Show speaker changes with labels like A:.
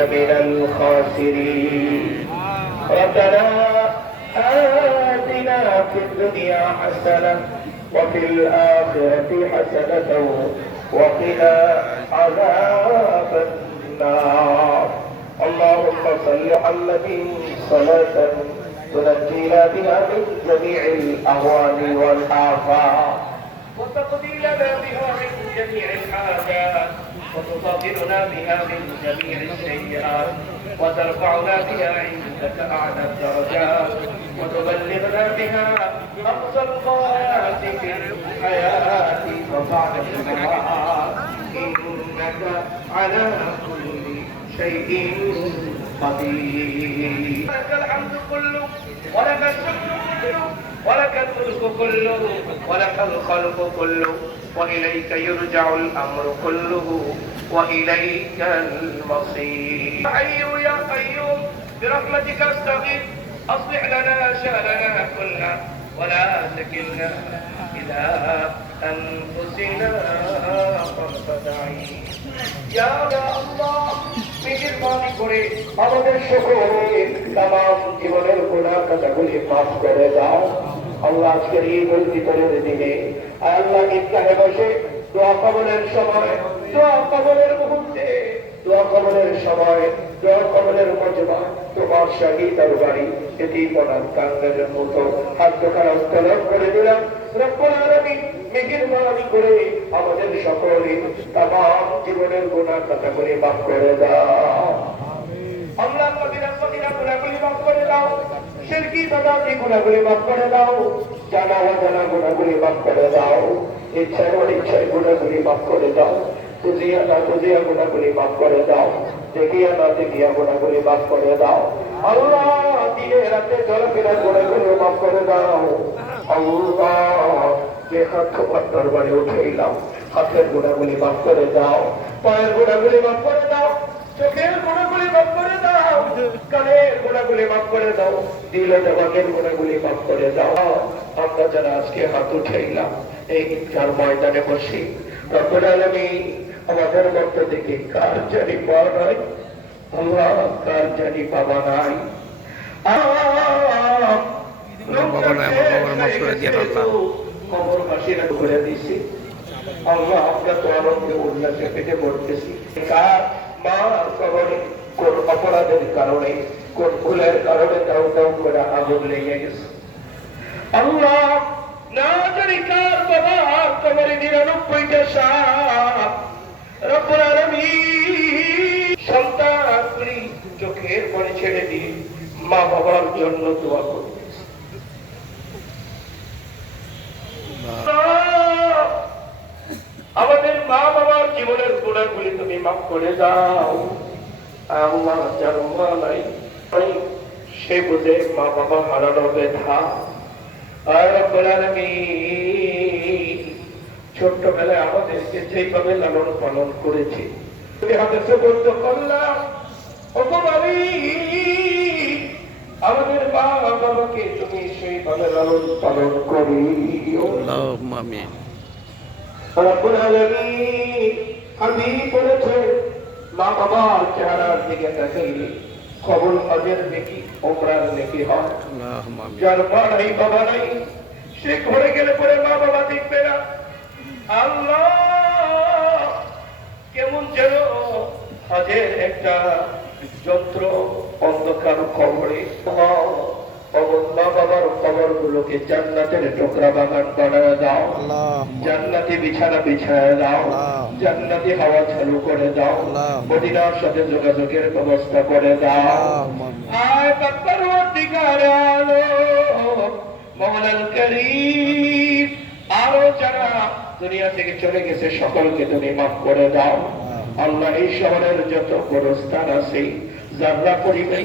A: من الخاسرين. ربنا آتنا في الدنيا حسنة وفي الآخرة حسنة وقنا عذاب النار. اللهم صل على النبي صلاة تنجينا بها من جميع الأهوال والآفات وتقضي لنا بها من جميع الحاجات. وتطهرنا بها من جميع السيئات وترفعنا بها عندك أعلى الدرجات وتبلغنا بها أقصى الغايات في الحياة وبعد الممات إنك على كل شيء قدير. لك الحمد كله ولك الشكر كله. ولك الملك كله ولك الخلق كله وإليك يرجع الأمر كله وإليك المصير يا حي يا قيوم برحمتك استغيث أصلح لنا شأننا كله ولا تكلنا إلى أنفسنا طرفة عين يا الله মেহেরবানি করে আমাদের সকলের তাম জীবনের গুণা কথাগুলি মাফ করে দাও আল্লাহ আজকের এই বৈদিতরের দিনে। আল্লাহ ইত্যাহে বসে দোয়া কবলের সময়, দোয়া কবলের মুহূর্তে, দোয়া কবলের সময়, দোয়া কবলের মজমা, তোমার এটি মতো হাত দোকান উত্তোলন করে দিলাম। করে আমাদের সকলের তাম জীবনের গুণা কথাগুলি মাফ করে দাও আল্লাহ কবিরা কবিরা গুণাগুলি মাফ করে দাও। শিরকি বাদাতি গুণাগুলি মাফ করে দাও। জানা অজানা গুণাগুলি মাফ করে দাও। ইচ্ছায় অনিচ্ছায় গুণাগুলি মাফ দাও। বুঝিয়া না বুঝিয়া গুণাগুলি মাফ করে দাও। দেখিয়া না দেখিয়া গুণাগুলি মাফ করে দাও। আল্লাহ দিনে রাতে চলাফেরা গুণাগুলি মাফ করে দাও। আল্লাহ যে হাত তোমার দরবারে উঠেইলাম, হাতের গুণাগুলি মাফ করে দাও। পায়ের গুণাগুলি মাফ করে দাও। চোখের গুণাগুলি মাফ করে দাও। কানের গুণাগুলি মাফ করে দাও। দিল দেবাকের গুণাগুলি মাফ করে দাও। আমরা যারা আজকে হাত উঠাইলাম এই চার ময়দানে বসি রব্বুল আলামিন আমাদের মধ্য থেকে কার জানি পাওয়া নাই? আল্লাহ কার জানি
B: বাবা নাই, আল্লাহ।
A: আমরা তো আনন্দে উল্লাসে পেটে পড়তেছি কার মা কবরে কোন অপরাধের কারণে, কোন ভুলের কারণে দাউ দাউ করে আগুন লেগে গেছে আল্লাহ না কার আলামিন সন্তানগুলি চোখের পরে ছেড়ে দিয়ে মা বাবার জন্য দোয়া করতেছে আমাদের মা বাবার জীবনের গুণাগুলি তুমি মাফ করে দাও। যার মা নাই সে বুঝে মা বাবা হারানো ব্যথা। আর ছোট্টবেলায় আমাদেরকে যেইভাবে লালন পালন করেছে হাতে সুবর্দ করলাম আমাদের মা বাবাকে তুমি সেইভাবে লালন পালন রব্বুল আলামিন হাবিব বলেছে মা বাবার চেহারার দিকে তাকাইলে কবল হজের দেখি ওমরার দেখি হয়। যার মা নাই বাবা নাই সে ঘরে গেলে পরে মা বাবা দেখবে না। আল্লাহ কেমন যেন হজের একটা যন্ত্র অন্ধকার কবরে মা বাবার কবর গুলোকে জান্নাতের টোকরা বাগান বানায় দাও। জান্নাতি বিছানা বিছায় দাও। জান্নাতি হাওয়া চালু করে দাও। মদিনার সাথে যোগাযোগের ব্যবস্থা করে দাও।
B: আল্লাহুম্মা আমিন।
A: আয় আলো। মৌলাল করিম। আরও যারা দুনিয়া থেকে চলে গেছে সকলকে তুমি মাফ করে দাও। আল্লাহ। এই শহরের যত গোরস্থান আছে যারা পরিবার